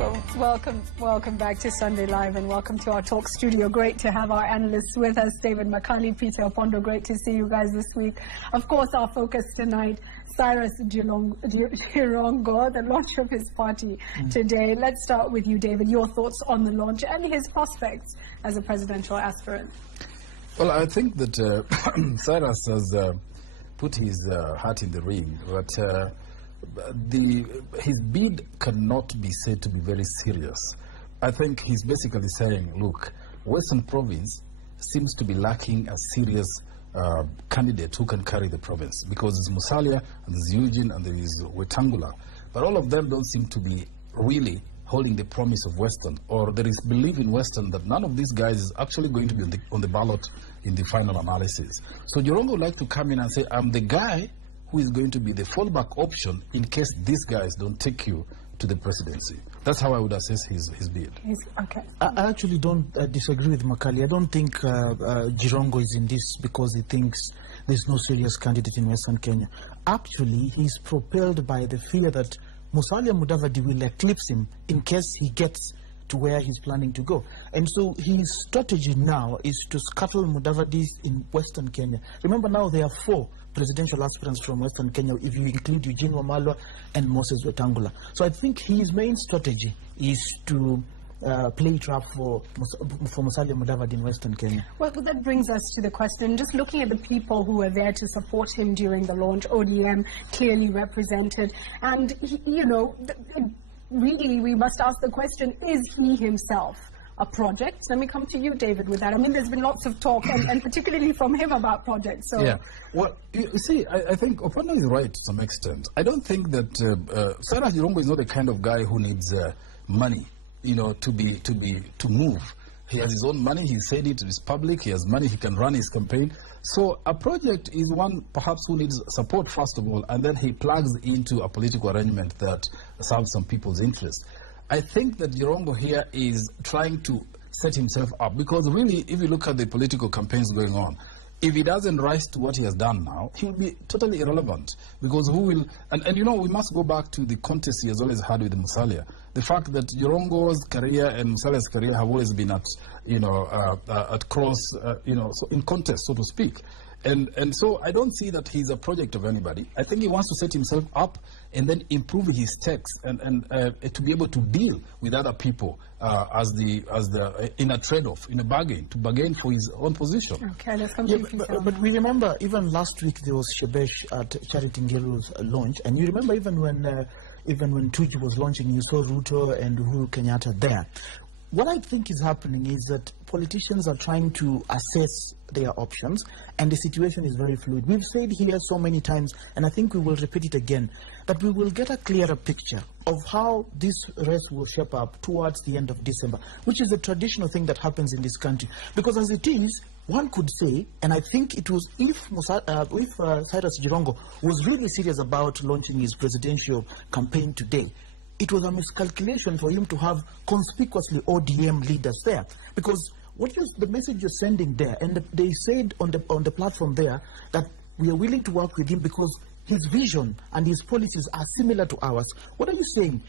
Welcome back to Sunday Live, and welcome to our talk studio. Great to have our analysts with us, David Makali, Peter Opondo. Great to see you guys this week. Of course, our focus tonight, Cyrus Jirongo, the launch of his party today. Let's start with you, David. Your thoughts on the launch and his prospects as a presidential aspirant. Well, I think that Cyrus has put his heart in the ring, but his bid cannot be said to be very serious. I think he's basically saying, look, Western Province seems to be lacking a serious candidate who can carry the province, because there's Musalia, and there's Eugene, and there is Wetangula, but all of them don't seem to be really holding the promise of Western, or there is belief in Western that none of these guys is actually going to be on the ballot in the final analysis. So Jirongo would like to come in and say, I'm the guy who is going to be the fallback option in case these guys don't take you to the presidency. That's how I would assess his bid. Okay. I actually don't disagree with Makali. I don't think Jirongo is in this because he thinks there's no serious candidate in Western Kenya. Actually, he's propelled by the fear that Musalia Mudavadi will eclipse him in case he gets to where he's planning to go. And so his strategy now is to scuttle Mudavadi in Western Kenya. Remember, now there are 4 presidential aspirants from Western Kenya, if you include Eugene Wamalwa and Moses Wetangula. So I think his main strategy is to play trap for Musalia Mudavadi in Western Kenya. Well, that brings us to the question, just looking at the people who were there to support him during the launch, ODM clearly represented, and, you know, really we must ask the question, is he himself a project? Let me come to you, David, with that. I mean, there's been lots of talk, and particularly from him, about projects. So. Yeah. Well, you see, I think Opondo is right to some extent. I don't think that Cyrus Jirongo is not the kind of guy who needs money, you know, to move. He has his own money. He said it is public. He has money. He can run his campaign. So a project is one perhaps who needs support first of all, and then he plugs into a political arrangement that serves some people's interest. I think that Jirongo here is trying to set himself up, because really, if you look at the political campaigns going on, if he doesn't rise to what he has done now, he will be totally irrelevant. Because who will, and you know, we must go back to the contest he has always had with Musalia. The fact that Jirongo's career and Musalia's career have always been at, you know, at cross, you know, so in contest, so to speak. And so I don't see that he's a project of anybody. I think he wants to set himself up and then improve his text and to be able to deal with other people in a trade-off, in a bargain, to bargain for his own position. Okay, let's come to but we remember even last week there was Shebesh at Charity Ngelu's launch, and you remember even when Tuju was launching, you saw Ruto and Uhuru Kenyatta there. What I think is happening is that politicians are trying to assess their options, and the situation is very fluid. We've said here so many times, and I think we will repeat it again, that we will get a clearer picture of how this race will shape up towards the end of December, which is a traditional thing that happens in this country. Because as it is, one could say, and I think it was if Cyrus Jirongo was really serious about launching his presidential campaign today, it was a miscalculation for him to have conspicuously ODM leaders there, because the message you're sending there, and they said on the platform there that we are willing to work with him because his vision and his policies are similar to ours. What are you saying?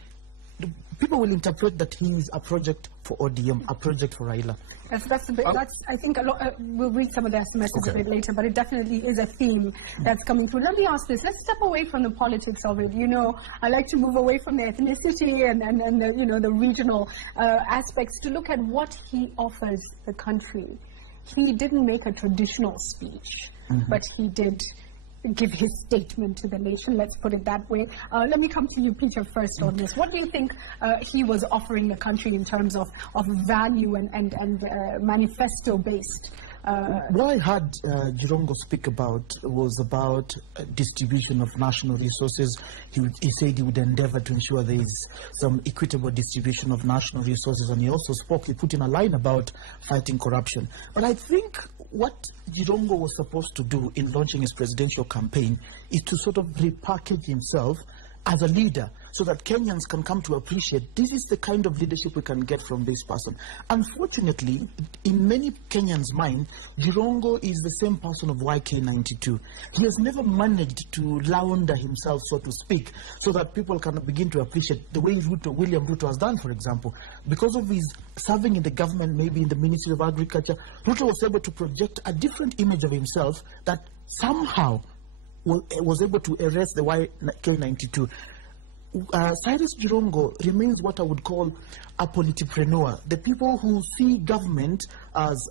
People will interpret that he is a project for ODM, a project for Raila. That's I think a lot. We'll read some of the SMSs a bit later, but it definitely is a theme that's coming through. Let me ask this. Let's step away from the politics of it. You know, I like to move away from the ethnicity and the, you know, the regional aspects to look at what he offers the country. He didn't make a traditional speech, but he did give his statement to the nation, let's put it that way. Let me come to you, Peter, first on this. What do you think he was offering the country in terms of value and manifesto-based? What I heard Jirongo speak about was about distribution of national resources. He said he would endeavor to ensure there is some equitable distribution of national resources, and he also he put in a line about fighting corruption. But I think what Jirongo was supposed to do in launching his presidential campaign is to sort of repackage himself as a leader so that Kenyans can come to appreciate this is the kind of leadership we can get from this person. Unfortunately, in many Kenyans' mind, Jirongo is the same person of YK92. He has never managed to launder himself, so to speak, so that people can begin to appreciate the way William Ruto has done, for example. Because of his serving in the government, maybe in the Ministry of Agriculture, Ruto was able to project a different image of himself that somehow was able to erase the YK92. Cyrus Jirongo remains what I would call a politipreneur. The people who see government as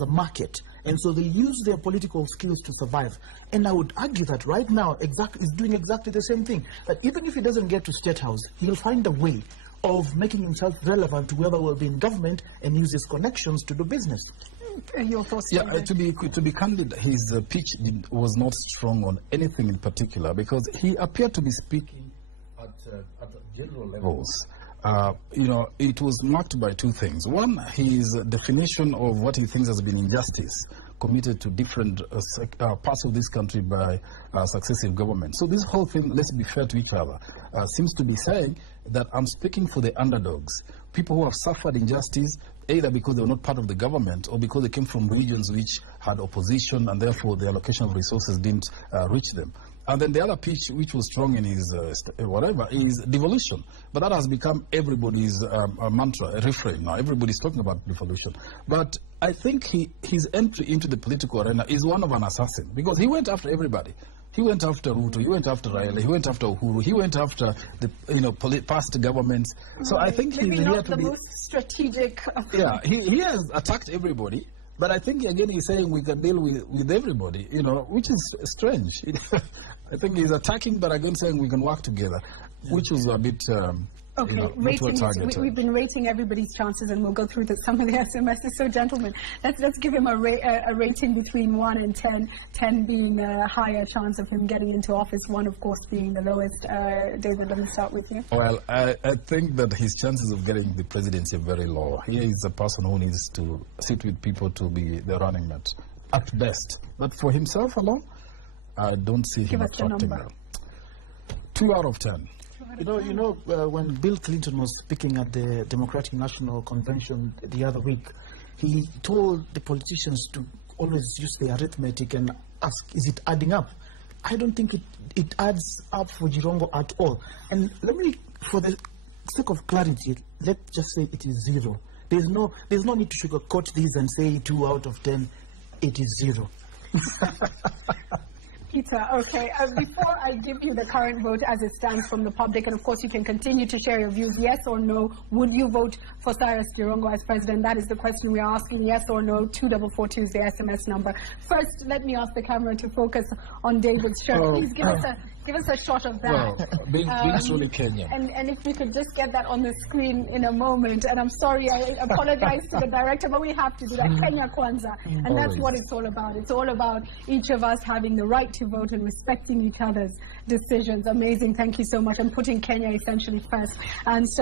a market, and so they use their political skills to survive. And I would argue that right now, is doing exactly the same thing. That even if he doesn't get to State House, he'll find a way of making himself relevant to whoever will be in government and use his connections to do business. Yeah, to be candid, his pitch was not strong on anything in particular, because he appeared to be speaking at general levels. You know, it was marked by two things. One, his definition of what he thinks has been injustice committed to different parts of this country by successive governments. So this whole thing, let's be fair to each other, seems to be saying that I'm speaking for the underdogs, people who have suffered injustice, either because they were not part of the government or because they came from regions which had opposition and therefore the allocation of resources didn't reach them. And then the other pitch, which was strong in his whatever, is devolution. But that has become everybody's mantra, a refrain now. Everybody's talking about devolution. But I think his entry into the political arena is one of an assassin, because he went after everybody. He went after Ruto, he went after Raila, he went after Uhuru, he went after the past governments. So I think he's here to be most strategic. Yeah, he has attacked everybody. But I think, again, he's saying we can deal with everybody, you know, which is strange. I think he's attacking, but again saying we can work together, which is a bit, okay, you know, we've been rating everybody's chances, and we'll go through some of the SMSs. So, gentlemen, let's give him a rating between 1 and 10, 10 being a higher chance of him getting into office, 1, of course, being the lowest. David, let me start with you. Well, I think that his chances of getting the presidency are very low. He is a person who needs to sit with people to be the running mate, at best. But for himself alone, I don't see him attracting them. 2 out of 10. You know, when Bill Clinton was speaking at the Democratic National Convention the other week, he told the politicians to always use the arithmetic and ask, is it adding up? I don't think it adds up for Jirongo at all. And let me, for the sake of clarity, let's just say it is 0. There's no need to sugarcoat this and say 2 out of 10. It is 0. Peter, okay, before I give you the current vote as it stands from the public, and of course you can continue to share your views, yes or no, would you vote for Cyrus Jirongo as president? That is the question we are asking, yes or no. 2442 is the SMS number. First, let me ask the camera to focus on David's shirt. Please give us a shot of that. Well, being truly Kenyan. And if we could just get that on the screen in a moment. And I'm sorry, I apologize to the director, but we have to do that. Kenya Kwanza. And that's what it's all about. It's all about each of us having the right to vote and respecting each other's decisions. Amazing. Thank you so much. And putting Kenya essentially first. And so